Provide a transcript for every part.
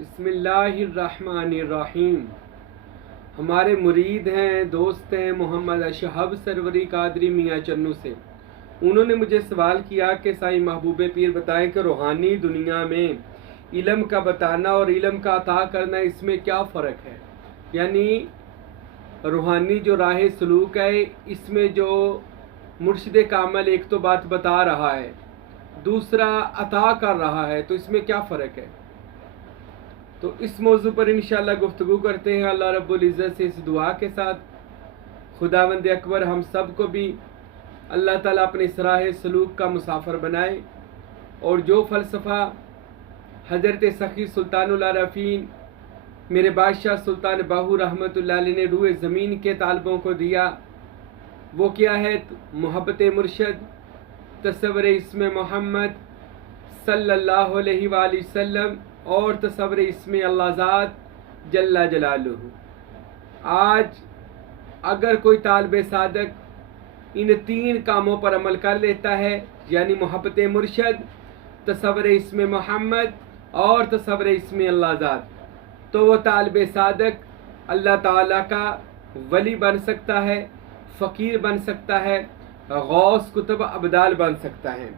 बिस्मिल्लाहिर्रहमानिर्रहीम। हमारे मुरीद हैं, दोस्त हैं मोहम्मद अशहब सरवरी कादरी मियाँ चन्नू से। उन्होंने मुझे सवाल किया कि साईं महबूब पीर बताएं कि रूहानी दुनिया में इल्म का बताना और इल्म का अता करना, इसमें क्या फ़र्क है। यानी रूहानी जो राह सलूक है, इसमें जो मुर्शिद कामिल एक तो बात बता रहा है, दूसरा अता कर रहा है, तो इसमें क्या फ़र्क है। तो इस मौजू पर इंशाअल्लाह गुफ्तगू करते हैं अल्लाह रब्बुल इज़्ज़त से, इस दुआ के साथ खुदावंद अकबर हम सब को भी अल्लाह ताला अपने सराह सलूक का मुसाफिर बनाए और जो फ़लसफ़ा हज़रत सखी सुल्तानुल आरफ़ीन मेरे बादशाह सुल्तान बाहू रहमतुल्लाह अलैह ने रूए ज़मीन के तालिबों को दिया, वो क्या है। मोहब्बत मुर्शद, तसव्वुर इस्म मोहम्मद सल्लल्लाहु अलैहि वसल्लम और तसव्वुर इस्म अल्लाह ज़ात जल्ला जलालुहु। आज अगर कोई तालिब सादक इन तीन कामों पर अमल कर लेता है, यानी मोहब्बत मुर्शद, तसव्वुर इस्म मोहम्मद और तसव्वुर इस्म अल्लाह ज़ात, तो वो तालिब सादक अल्लाह ताला का वली बन सकता है, फ़कीर बन सकता है, गौस कुतुब अब्दाल बन सकता है,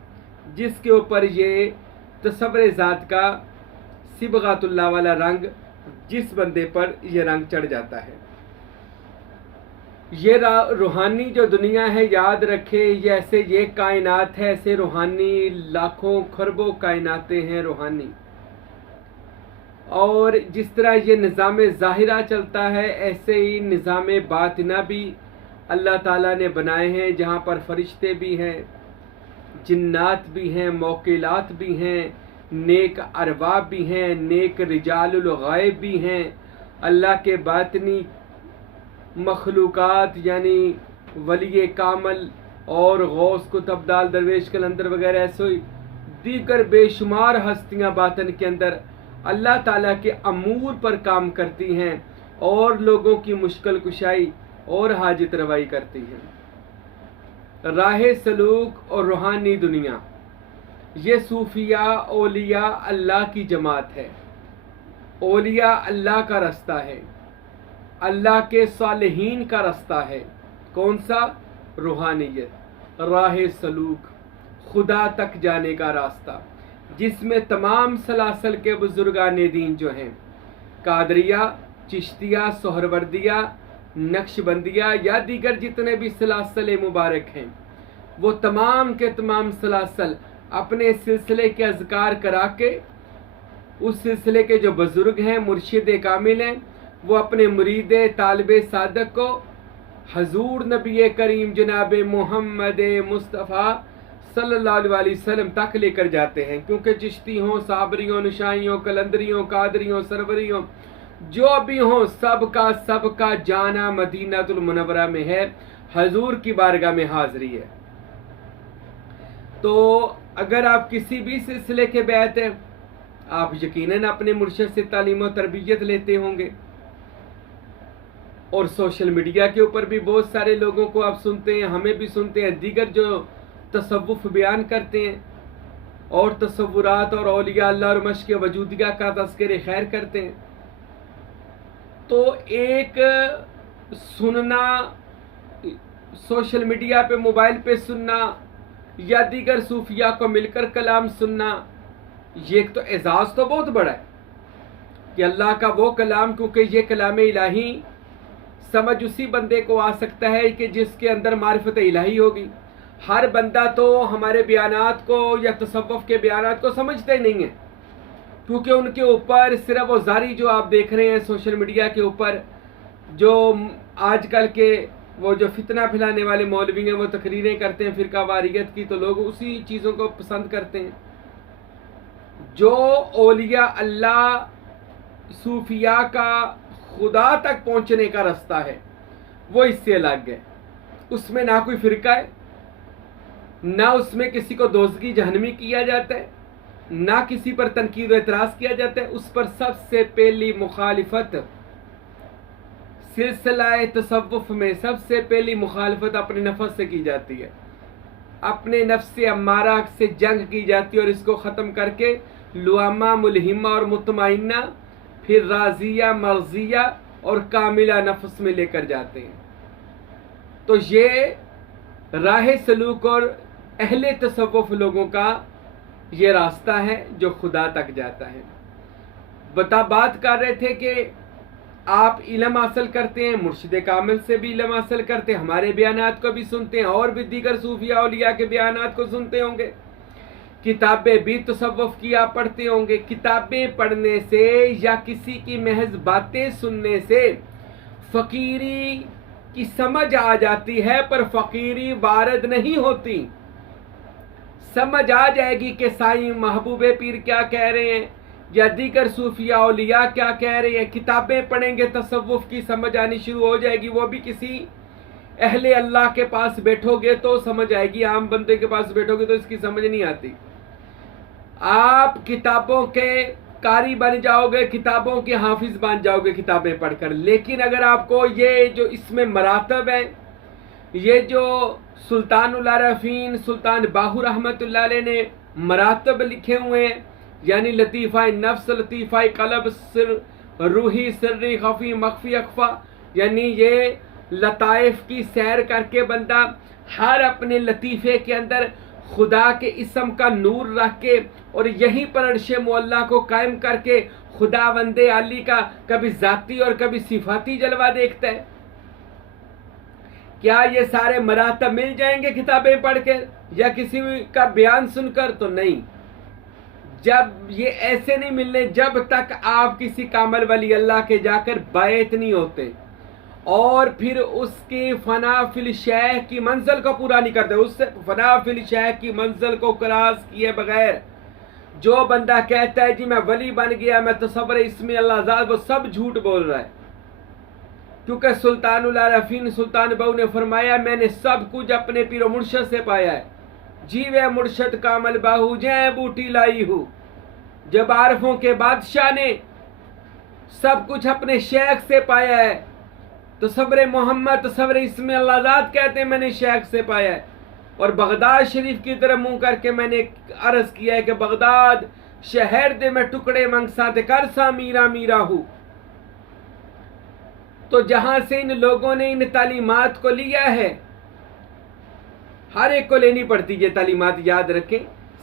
जिसके ऊपर ये तसव्वुर ज़ात का सिबगातुल्लाह वाला रंग, जिस बंदे पर यह रंग चढ़ जाता है। ये रूहानी जो दुनिया है, याद रखे, ये ऐसे ये कायनात है, ऐसे रूहानी लाखों खरबों कायनातें हैं रूहानी। और जिस तरह ये निज़ाम ज़ाहिरा चलता है, ऐसे ही निज़ाम बातिना भी अल्लाह ताला ने बनाए हैं, जहाँ पर फरिश्ते भी हैं, जिन्नात भी हैं, मौकिलात भी हैं, नेक अरवाब भी हैं, नेक रिजालुल गायब भी हैं, अल्लाह के बातनी मखलूक़ात यानी वली कामल और गौस कुतुबदाल दरवेश कलंदर वगैरह ऐसे दीगर बेशुमार हस्तियाँ बातन के अंदर अल्लाह ताला के अमूर पर काम करती हैं और लोगों की मुश्किल कुशाई और हाजत रवाई करती हैं। राह सलूक और रूहानी दुनिया, ये सूफिया औलिया अल्लाह की जमात है। औलिया अल्लाह का रास्ता है, अल्लाह के सालिहीन का रास्ता है। कौन सा? रूहानियत, राह सलूक, खुदा तक जाने का रास्ता, जिसमें तमाम सलासल के बुजुर्गाने दीन जो हैं, कादरिया, चिश्तिया, सोहरवर्दिया, नक्शबंदिया या दीगर जितने भी सलासल मुबारक हैं, वो तमाम के तमाम सलासल अपने सिलसिले के अज़कार करा के, उस सिलसिले के जो बुजुर्ग हैं, मुर्शिद कामिल हैं, वो अपने मुरीद तालिब सादक को हजूर नबी करीम जनाब मोहम्मद मुस्तफ़ा सल्लल्लाहु अलैहि वसल्लम तक लेकर जाते हैं। क्योंकि चिश्ती हों, साबरियों, निशाइयों, कलंदरियों, कादरियों, सरवरियों, जो भी हों, सबका जाना मदीनातुल मुनव्वरा में है, हजूर की बारगाह में हाज़री है। तो अगर आप किसी भी सिलसिले के बैत हैं, आप यकीनन अपने मुर्शिद से तालीम और तरबियत लेते होंगे। और सोशल मीडिया के ऊपर भी बहुत सारे लोगों को आप सुनते हैं, हमें भी सुनते हैं, दीगर जो तसव्वुफ बयान करते हैं और तसव्वुरात और औलिया अल्लाह और मश्क वजूदिया का तज़किर खैर करते हैं। तो एक सुनना, सोशल मीडिया पे, मोबाइल पे सुनना या दीगर सूफिया को मिलकर कलाम सुनना, ये एक तो एजाज़ तो बहुत बड़ा है कि अल्लाह का वो कलाम, क्योंकि ये कलाम इलाही समझ उसी बंदे को आ सकता है कि जिसके अंदर मारिफत इलाही होगी। हर बंदा तो हमारे बयानात को या तसव्वुफ के बयानात को समझता ही नहीं है, क्योंकि उनके ऊपर सिर्फ वो जारी जो आप देख रहे हैं सोशल मीडिया के ऊपर, जो आजकल के वो जो फितना फैलाने वाले मौलवी हैं, वो तकरीरें करते हैं फ़िरका वारियत की, तो लोग उसी चीज़ों को पसंद करते हैं। जो औलिया अल्लाह सूफिया का खुदा तक पहुंचने का रास्ता है, वो इससे अलग है। उसमें ना कोई फ़िरका है, ना उसमें किसी को दोज़गी जहन्नमी किया जाता है, ना किसी पर तनकीद व एतराज़ किया जाता है। उस पर सबसे पहली मुखालिफत, सिलसिला तसव्वुफ में सबसे पहली मुखालिफत अपने नफ्स से की जाती है, अपने नफ्स अम्मारा से जंग की जाती है और इसको ख़त्म करके लुआमा, मुलहिमा और मुतमइन्ना फिर राजिया, मर्जिया और कामिला नफ्स में लेकर जाते हैं। तो ये राह सलूक और अहले तसव्वुफ लोगों का ये रास्ता है जो खुदा तक जाता है। बात कर रहे थे कि आप इल्म हासिल करते हैं, मुर्शिद कामिल से भी इल्म हासिल करते हैं, हमारे बयानात को भी सुनते हैं और भी दीगर सूफिया औलिया के बयानात को सुनते होंगे, किताबें भी तसव्वुफ की आप पढ़ते होंगे। किताबें पढ़ने से या किसी की महज बातें सुनने से फकीरी की समझ आ जाती है, पर फकीरी वारद नहीं होती। समझ आ जाएगी कि साईं महबूबे पीर क्या कह रहे हैं या दीगर सूफिया औलिया क्या कह रहे हैं। किताबें पढ़ेंगे, तसव्वुफ की समझ आनी शुरू हो जाएगी। वो भी किसी अहले अल्लाह के पास बैठोगे तो समझ आएगी, आम बंदे के पास बैठोगे तो इसकी समझ नहीं आती। आप किताबों के कारी बन जाओगे, किताबों के हाफिज बन जाओगे किताबें पढ़कर। लेकिन अगर आपको ये जो इसमें मरातब है, ये जो सुल्तानुल आरफीन सुल्तान बाहू रहमतुल्लाह अलैह ने मरातब लिखे हुए हैं, यानी लतीफ़ा नफ्स, लतीफ़ा कलब, सिर रूही, सिर्री, खफी, मख्फी, अखफा, यानी ये लताइफ की सैर करके बंदा हर अपने लतीफ़े के अंदर खुदा के इसम का नूर रख के और यहीं पर अर्शे मुअल्ला को कायम करके खुदा वंदे आली का कभी जाती और कभी सिफाती जलवा देखता है। क्या ये सारे मरातब मिल जाएंगे किताबें पढ़ के या किसी का बयान सुनकर? तो नहीं। जब ये ऐसे नहीं मिलने जब तक आप किसी कामल वली अल्लाह के जाकर बायत नहीं होते और फिर उसकी फना फिल शैह की मंजिल को पूरा नहीं करते। उससे फना फिल शैह की मंजिल को क्रॉस किए बगैर जो बंदा कहता है जी मैं वली बन गया, मैं तसव्वुर इसमें अल्लाह, वो सब झूठ बोल रहा है। क्योंकि सुल्तानुल आरफीन सुल्तान बहू ने फरमाया मैंने सब कुछ अपने पीरो मुर्शद से पाया है। जीवे मुर्शद कामल बाहू जय बूटी लाई हूँ। जब आरफों के बादशाह ने सब कुछ अपने शेख से पाया है, तो तसव्वुर मोहम्मद, तसव्वुर इसमें अल्लाह कहते हैं मैंने शेख से पाया है। और बगदाद शरीफ की तरफ मुंह करके मैंने अर्ज किया है कि बगदाद शहर दे मैं टुकड़े मंगसा दे कर सा मीरा मीरा हूँ। तो जहां से इन लोगों ने इन तालीमात को लिया है, हर एक को लेनी पड़ती है तालीमात, याद रखें,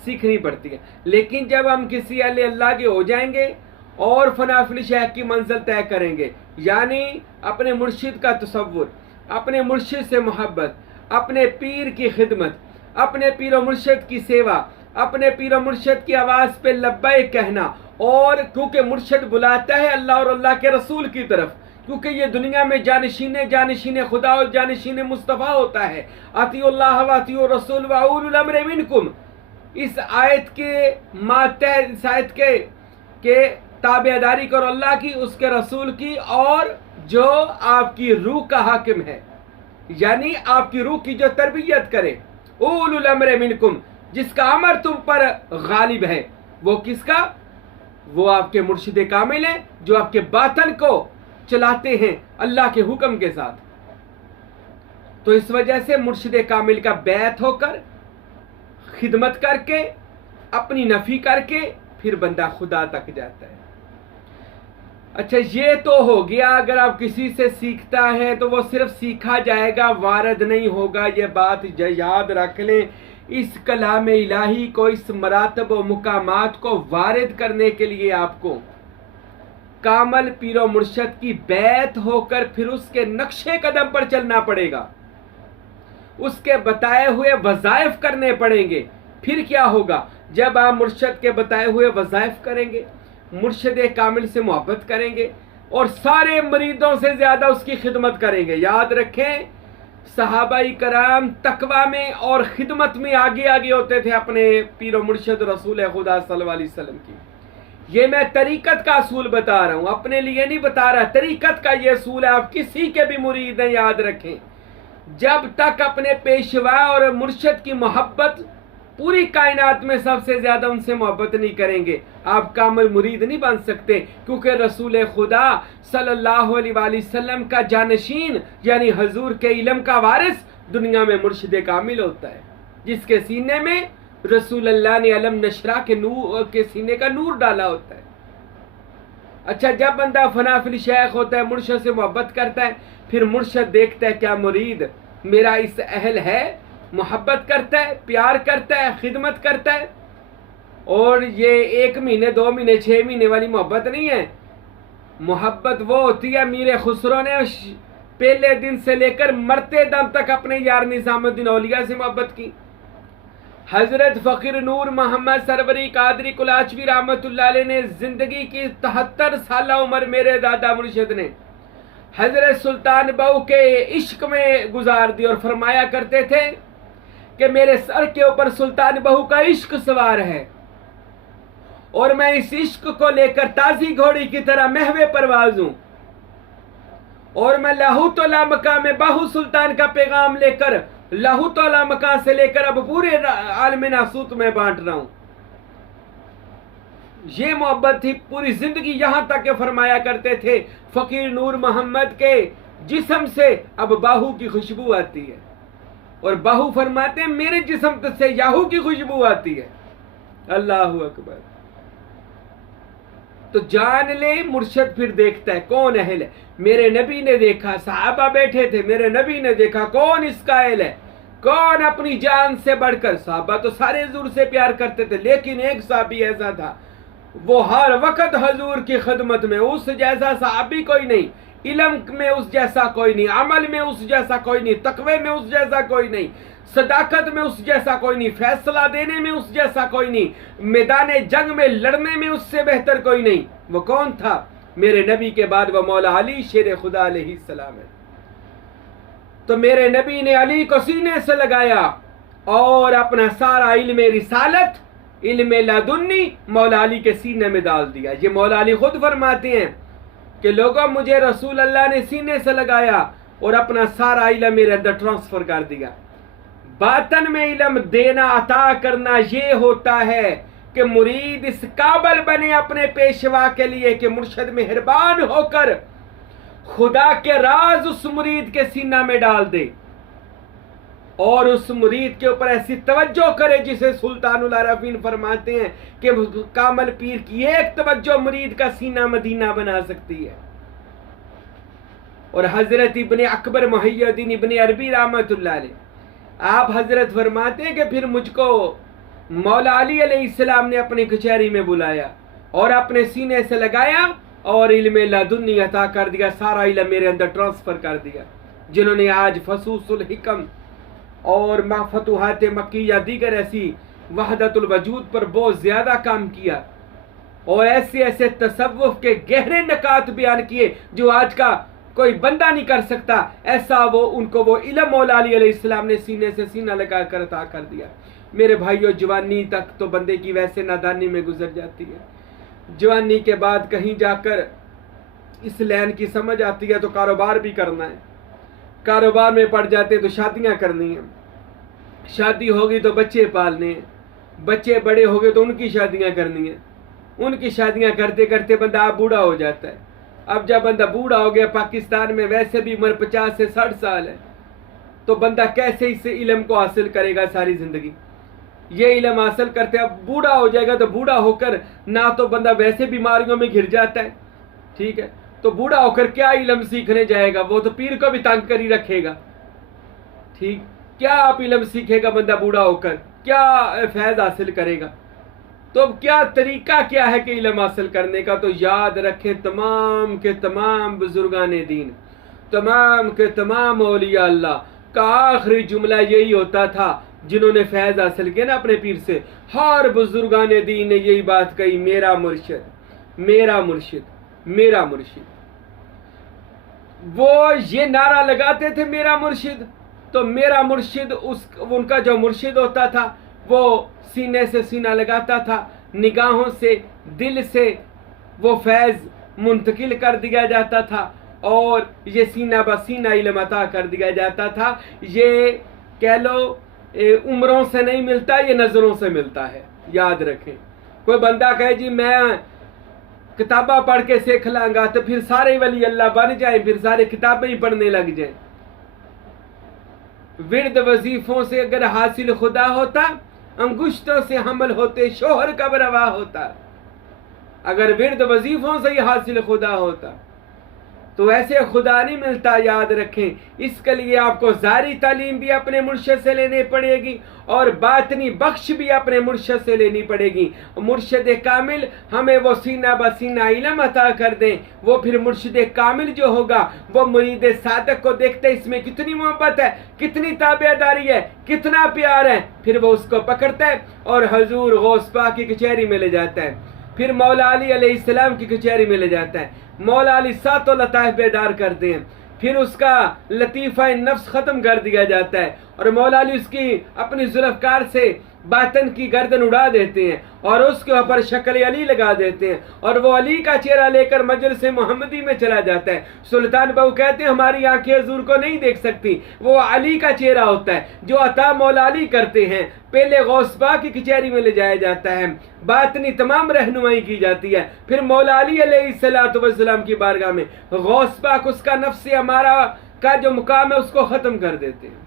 सीखनी पड़ती है। लेकिन जब हम किसी अल्लाह के हो जाएंगे और फनाफिल शेख की मंजिल तय करेंगे, यानी अपने मुर्शिद का तसव्वुर, अपने मुर्शिद से मोहब्बत, अपने पीर की खिदमत, अपने पीर मुर्शिद की सेवा, अपने पीर मुर्शिद की आवाज़ पे लब्बैक कहना, और क्योंकि मुर्शिद बुलाता है अल्लाह और अल्लाह के रसूल की तरफ, क्योंकि ये दुनिया में जानशीन खुदा और जानशीन मुस्तफ़ा होता है। अतिउल्लाह व अतिउ रसूल व उलुल अम्र मिनकुम। इस आयत के मातहत इस आयत के ताबेदारी करो अल्लाह की, उसके रसूल की, और जो आपकी रूह का हाकिम है, यानी आपकी रूह की जो तरबियत करे, उलुल अम्र मिनकुम, जिसका अमर तुम पर गालिब है। वो किसका? वो आपके मुर्शिद कामिल है जो आपके बातन को चलाते हैं अल्लाह के हुक्म के साथ। तो इस वजह से मुर्शिद कामिल का बैत होकर खिदमत करके अपनी नफी करके फिर बंदा खुदा तक जाता है। अच्छा, ये तो हो गया। अगर आप किसी से सीखता है तो वो सिर्फ सीखा जाएगा, वारद नहीं होगा। ये बात याद रख लें। इस कलाम इलाही को, इस मरातब व मुकामात को वारिद करने के लिए आपको कामल पीरो मुर्शद की बैत होकर फिर उसके नक्शे कदम पर चलना पड़ेगा, उसके बताए हुए वज़ाइफ करने पड़ेंगे। फिर क्या होगा? जब आप मुर्शद के बताए हुए वज़ाइफ करेंगे, मुर्शद कामिल से मोहब्बत करेंगे और सारे मरीदों से ज्यादा उसकी खिदमत करेंगे। याद रखें, सहाबाई कराम तकवा में और खिदमत में आगे आगे होते थे अपने पीरो मुर्शद रसूल खुदा सल्लल्लाहु अलैहि वसल्लम की। ये मैं तरीकत का असूल बता रहा हूं, अपने लिए नहीं बता रहा। तरीकत का ये असूल है, आप किसी के भी मुरीद हैं, याद रखें, जब तक अपने पेशवा और मुर्शद की मोहब्बत पूरी कायनात में सबसे ज्यादा उनसे मोहब्बत नहीं करेंगे, आप कामिल मुरीद नहीं बन सकते। क्योंकि रसूल खुदा सल्लल्लाहु अलैहि वसल्लम का जानशीन यानी हजूर के इल्म का वारिस दुनिया में मुर्शिद कामिल होता है, जिसके सीने में रसूल अल्लाह ने अलम नशरा के नूर के सीने का नूर डाला होता है। अच्छा, जब बंदा फनाफिल शेख होता है, मुर्शद से मोहब्बत करता है, फिर मुर्शद देखता है क्या मुरीद मेरा इस अहल है, मोहब्बत करता है, प्यार करता है, खिदमत करता है। और ये 1 महीने 2 महीने 6 महीने वाली मोहब्बत नहीं है। मोहब्बत वो होती है, मीर खुसरो ने पहले दिन से लेकर मरते दम तक अपने यार निजामुद्दीन औलिया से मोहब्बत की। हजरत फ़कीर नूर मोहम्मद सरवरी कादरी कुलाचवी रहमतुल्लाह अलैह ने जिंदगी की 73 साल उम्र मेरे दादा मुर्शिद ने हजरत सुल्तान बहू के इश्क में गुजार दी और फरमाया करते थे कि मेरे सर के ऊपर सुल्तान बहू का इश्क सवार है और मैं इस इश्क को लेकर ताजी घोड़ी की तरह महवे परवाज हूं और मैं लाहू तोला मकाम में बाहू सुल्तान का पैगाम लेकर लाहू तोला मकाम से लेकर अब पूरे आलम नासूत में बांट रहा हूं। ये मोहब्बत थी पूरी जिंदगी। यहां तक के फरमाया करते थे फकीर नूर मोहम्मद के जिस्म से अब बाहू की खुशबू आती है और बाहू फरमाते हैं मेरे जिस्म से याहू की खुशबू आती है। अल्लाह अकबर। तो जान ले, मुर्शद फिर देखता है कौन अहल है। मेरे नबी ने देखा, सहाबा बैठे थे, मेरे नबी ने देखा कौन इसका अहल है, कौन अपनी जान से बढ़कर। सहाबा तो सारे हुजूर से प्यार करते थे, लेकिन एक सहाबी ऐसा था वो हर वक्त हुजूर की खिदमत में, उस जैसा सहाबी कोई नहीं, इल्म में उस जैसा कोई नहीं, अमल में उस जैसा कोई नहीं, तकवे में उस जैसा कोई नहीं, सदाकत में उस जैसा कोई नहीं, फैसला देने में उस जैसा कोई नहीं, मैदान जंग में लड़ने में उससे बेहतर कोई नहीं। वो कौन था? मेरे नबी के बाद वो मौला अली शेर खुदा अलैहिस्सलाम है। तो मेरे नबी ने अली को सीने से लगाया और अपना सारा इल्म रिसालत, इल्म लदुन्नी मौला अली के सीने में डाल दिया। ये मौला अली खुद फरमाते हैं कि लोगों मुझे रसूल अल्लाह ने सीने से लगाया और अपना सारा इल्म मेरे अंदर ट्रांसफर कर दिया। बातन में इल्म देना, अता करना ये होता है कि मुरीद इस काबल बने अपने पेशवा के लिए कि मुर्शद मेहरबान होकर खुदा के राज उस मुरीद के सीना में डाल दे और उस मुरीद के ऊपर ऐसी तवज्जो करे जिसे सुल्तानुल आरफीन फरमाते हैं कि कामल पीर की एक तवज्जो मुरीद का सीना मदीना बना सकती है। और हजरत इब्ने अकबर मुहय्यद्दीन इब्ने अरबी रहमतुल्लाह अलैह आप हजरत फरमाते हैं कि फिर मुझको मौला अली अलैहिस्सलाम ने अपनी कचहरी में बुलाया और अपने सीने से लगाया और इल्म लदुन्नी अता कर दिया, सारा इल्म मेरे अंदर ट्रांसफर कर दिया। जिन्होंने आज फसूसुल हिकम और फतुहात मक्की या दीगर ऐसी वहदतुल वजूद पर बहुत ज्यादा काम किया और ऐसे ऐसे तसव्वुफ के गहरे नकात बयान किए जो आज का कोई बंदा नहीं कर सकता, ऐसा वो उनको वो इल्म मौला अली अलैहिस्सलाम ने सीने से सीना लगा कर अता कर दिया। मेरे भाइयों, जवानी तक तो बंदे की वैसे नादानी में गुजर जाती है, जवानी के बाद कहीं जाकर इस लाइन की समझ आती है तो कारोबार भी करना है, कारोबार में पड़ जाते तो शादियां करनी है, शादी होगी तो बच्चे पालने हैं, बच्चे बड़े हो गए तो उनकी शादियां करनी है, उनकी शादियां करते करते बंदा आप बूढ़ा हो जाता है। अब जब बंदा बूढ़ा हो गया, पाकिस्तान में वैसे भी उम्र 50 से 60 साल है, तो बंदा कैसे इस इल्म को हासिल करेगा सारी जिंदगी? ये इल्म हासिल करते अब बूढ़ा हो जाएगा तो बूढ़ा होकर ना तो बंदा वैसे बीमारियों में घिर जाता है, ठीक है, तो बूढ़ा होकर क्या इल्म सीखने जाएगा? वो तो पीर को भी तंग कर ही रखेगा, ठीक, क्या आप इल्म सीखेगा बंदा बूढ़ा होकर? क्या फैज हासिल करेगा? तो अब क्या तरीका क्या है कि इल्म हासिल करने का? तो याद रखें, तमाम के तमाम बुजुर्गान दीन, तमाम के तमाम औलिया अल्लाह का आखिरी जुमला यही होता था जिन्होंने फैज हासिल किया ना अपने पीर से। हर बुजुर्गान दीन ने यही बात कही, मेरा मुर्शिद, मेरा मुर्शिद, मेरा मुर्शिद। वो ये नारा लगाते थे मेरा मुर्शिद, तो मेरा मुर्शिद उनका जो मुर्शिद होता था वो सीने से सीना लगाता था, निगाहों से, दिल से वो फैज मुंतकिल कर दिया जाता था और ये सीना बसीना इल्म अता कर दिया जाता था। ये कह लो उम्रों से नहीं मिलता, ये नजरों से मिलता है, याद रखें। कोई बंदा कहे जी मैं किताबा पढ़ के सीख लांगा तो फिर सारे वली अल्लाह बन जाए, फिर सारे किताबें ही पढ़ने लग जाए। विर्द वजीफों से अगर हासिल खुदा होता, अंगुश्तों से हमल होते, शोहर का बरवा होता। अगर विर्द वजीफों से ही हासिल खुदा होता तो ऐसे खुदा नहीं मिलता, याद रखें। इसके लिए आपको ज़ारी तालीम भी अपने मुर्शद से लेनी पड़ेगी और बातनी बख्श भी अपने मुर्शद से लेनी पड़ेगी। मुर्शद कामिल हमें वो सीना बसीना इल्म अता कर दें, वो फिर मुर्शद कामिल जो होगा वो मुरीद सादक को देखते इसमें कितनी मोहब्बत है, कितनी ताबेदारी है, कितना प्यार है, फिर वो उसको पकड़ता है और हजूर गौस पाक की कचहरी में ले जाता है, फिर मौला अली अलैहिस्सलाम की कचहरी में ले जाता है। मौला अली सातों लताइफ बेदार करते हैं, फिर उसका लतीफ़ा नफ्स ख़त्म कर दिया जाता है और मौला अली उसकी अपनी जुल्फ़कार से बातन की गर्दन उड़ा देते हैं और उसके ऊपर शक्ल अली लगा देते हैं और वो अली का चेहरा लेकर मजलिस मोहम्मदी में चला जाता है। सुल्तान बहू कहते हैं हमारी आंखें हुजूर को नहीं देख सकती, वो अली का चेहरा होता है जो अता मौला अली करते हैं। पहले गौस पाक की कचहरी में ले जाया जाता है, बातनी तमाम रहनुमाई की जाती है, फिर मौला अली अलैहिस्सलातु वस्सलाम की बारगाह में गौस पाक उसका नफ्स हमारा का जो मुकाम है उसको ख़त्म कर देते हैं।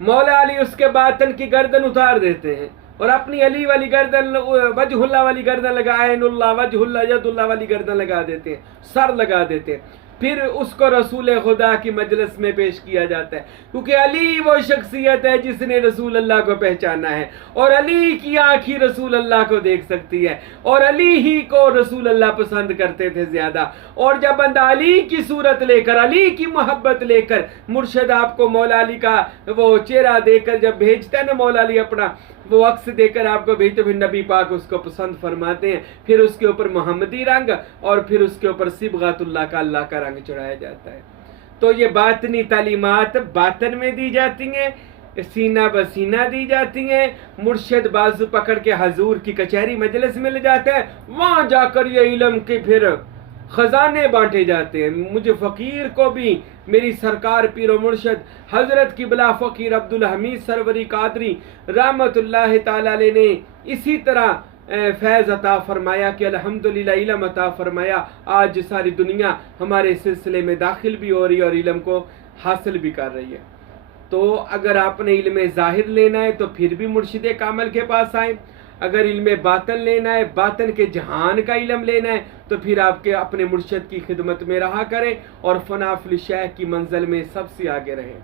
मौला अली उसके बातन की गर्दन उतार देते हैं और अपनी अली वाली गर्दन वजहुल्ला वाली गर्दन लगा, ऐनुल्लाह वजहुल्ला यदुल्लाह वाली गर्दन लगा देते हैं, सर लगा देते हैं। फिर उसको रसूल खुदा की मजलिस में पेश किया जाता है, क्योंकि अली वो शख्सियत है जिसने रसूल अल्लाह को पहचाना है और अली की आँख ही रसूल अल्लाह को देख सकती है और अली ही को रसूल अल्लाह पसंद करते थे ज़्यादा। और जब बंदा अली की सूरत लेकर, अली की मोहब्बत लेकर मुर्शद आपको मौला अली का वो चेहरा देकर जब भेजता है ना, मौला अली अपना वो अक्स देकर आपको भेजते, फिर नबी पाक उसको पसंद फरमाते हैं, फिर उसके ऊपर मोहम्मदी रंग और फिर उसके ऊपर सिबगातुल्लाह का अल्लाह का रंग चढ़ाया जाता है। तो ये बातनी तालीमात बातन में दी जाती हैं, सीना बसीना दी जाती हैं। मुर्शद बाजू पकड़ के हजूर की कचहरी मजलिस में ले जाता है, वहाँ जाकर ये इल्म के फिर खजाने बांटे जाते हैं। मुझे फ़कीर को भी मेरी सरकार पीर व मुर्शद हज़रत क़िबला फ़कीर अब्दुल हमीद सरवरी कादरी रहमतुल्लाह ताला अलैह ने इसी तरह फैज़ अता फरमाया कि अल्हम्दुलिल्लाह इल्म अता फरमाया। आज सारी दुनिया हमारे सिलसिले में दाखिल भी हो रही है और इल्म को हासिल भी कर रही है। तो अगर आपने इल्म ज़ाहिर लेना है तो फिर भी मुर्शिद कामिल के पास आए, अगर इल्म बातन लेना है, बातन के जहान का इल्म लेना है, तो फिर आपके अपने मुर्शद की खिदमत में रहा करें और फनाफिल शैख की मंजिल में सबसे आगे रहें।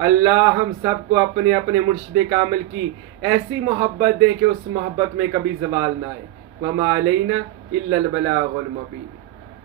अल्लाह हम सबको अपने अपने मुर्शिद कामिल की ऐसी मोहब्बत दे कि उस मोहब्बत में कभी ज़वाल ना आए। वमा अलैना इल्लल बलागुल मुबीन।